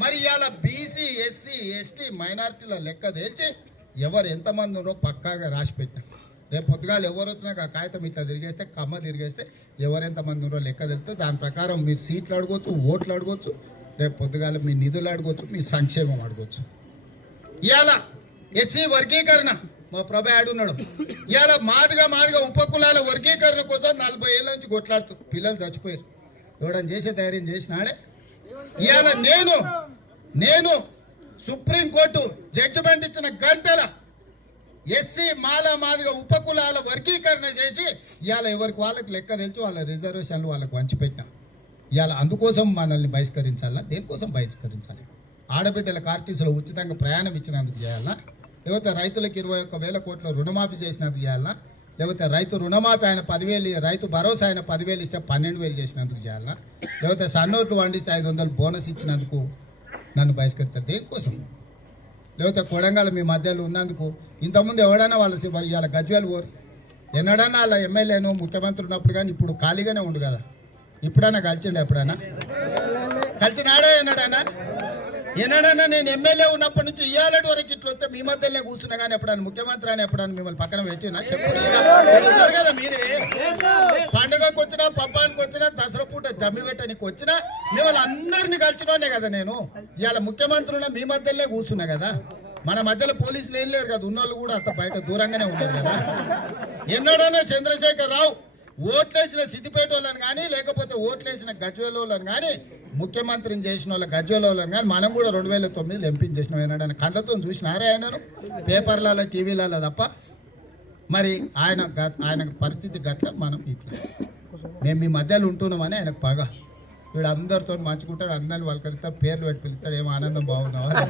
మరి ఇవాళ BC SC ST మైనారిటీల లెక్క తేల్చి ఎవరు ఎంతమంది ఉన్నారో పక్కాగా రాసి పెట్టినా రేపు పొద్దుగాలు ఎవరు వచ్చినా ఆ కాగితం ఇట్లా తిరిగేస్తే కమ్మ తిరిగేస్తే ఎవరెంతమంది ఉన్నారో లెక్క తెలిస్తే దాని ప్రకారం మీరు సీట్లు అడగవచ్చు, ఓట్లు అడగవచ్చు, రేపు పొద్దుగాలు మీ నిధులు అడగవచ్చు, మీ సంక్షేమం అడగవచ్చు. ఇవాళ ఎస్సీ వర్గీకరణ మా ప్రభు ఆడున్నాడు. ఇవాళ మాదిగా ఉపకులాల వర్గీకరణ కోసం 40 ఏళ్ళ నుంచి కొట్లాడుతూ పిల్లలు చచ్చిపోయారు. ఎవడని చేసే ధైర్యం చేసినాడే. ఇవాళ నేను సుప్రీంకోర్టు జడ్జిమెంట్ ఇచ్చిన గంటల ఎస్సీ మాదిగా ఉపకులాల వర్గీకరణ చేసి ఇవాళ ఎవరికి వాళ్ళకి లెక్క తెలిసి వాళ్ళ రిజర్వేషన్లు వాళ్ళకి వంచిపెట్టినాం. ఇవాళ అందుకోసం మనల్ని బహిష్కరించాలా? దేనికోసం బహిష్కరించాలి? ఆడబిడ్డల ఆర్టీసీలో ఉచితంగా ప్రయాణం ఇచ్చినందుకు చేయాలా? లేకపోతే రైతులకు 21,000 కోట్ల రుణమాఫీ చేసినందుకు చేయాలా? లేకపోతే రైతు రుణమాఫీ ఆయన 10,000, రైతు భరోసా ఆయన 10,000 ఇస్తే 12,000 చేసినందుకు చేయాలా? లేకపోతే సన్నోట్లు వండిస్తే 500 బోనస్ ఇచ్చినందుకు నన్ను బహిష్కరించాలి? దేనికోసం? లేకపోతే కొడంగల్ మీ మధ్యలో ఉన్నందుకు ఇంతకుముందు ఎవడైనా వాళ్ళ ఇవాళ గజ్వేల్ పోరు ఎన్నడన్నా వాళ్ళ ఎమ్మెల్యేను ముఖ్యమంత్రి ఉన్నప్పుడు కానీ ఇప్పుడు ఖాళీగానే ఉండు కదా. ఇప్పుడైనా కలిసిండు? ఎప్పుడైనా కలిసినాడా? ఎన్నడన్నా నేను ఎమ్మెల్యే ఉన్నప్పటి నుంచి ఇవాళటి వరకు ఇట్లా వస్తే మీ మధ్యలోనే కూర్చున్నా కానీ ఎప్పుడైనా ముఖ్యమంత్రి అని ఎప్పుడైనా మిమ్మల్ని పక్కన పెట్టినా చెప్పారు కదా. మీరే పండుగకు వచ్చినా, పబ్బానికి వచ్చినా, దసరా పూట జమ్మి పెట్టడానికి వచ్చినా మిమ్మల్ని అందరినీ కలిసినోనే కదా. నేను ఇవాళ ముఖ్యమంత్రి మీ మధ్యలోనే కూర్చున్నా కదా. మన మధ్యలో పోలీసులు ఏం లేరు కదా, ఉన్నోళ్ళు కూడా అంత బయట దూరంగానే ఉన్నారు కదా. ఎన్నడన్నా చంద్రశేఖర్ రావు ఓట్లేసిన సిద్దిపేట వాళ్ళని కానీ లేకపోతే ఓట్లేసిన గజ్వేల్ వాళ్ళని కానీ ముఖ్యమంత్రిని చేసిన వాళ్ళ గజ్వేల్ వాళ్ళని కానీ మనం కూడా 2009 ఎంపించేసినాం. ఏనాడని కళ్ళతో చూసినారే ఆయనను పేపర్లలో, టీవీలలో తప్ప. మరి ఆయన పరిస్థితి గట్ల, మనం ఇట్లా. మేము మీ మధ్యలో ఉంటున్నామని ఆయనకు పగ. వీడు అందరితో మంచుకుంటాడు, అందరిని వాళ్ళకరిస్తాడు, పేర్లు పెట్టి పిలుస్తాడు, ఏమో ఆనందం బాగున్నావా.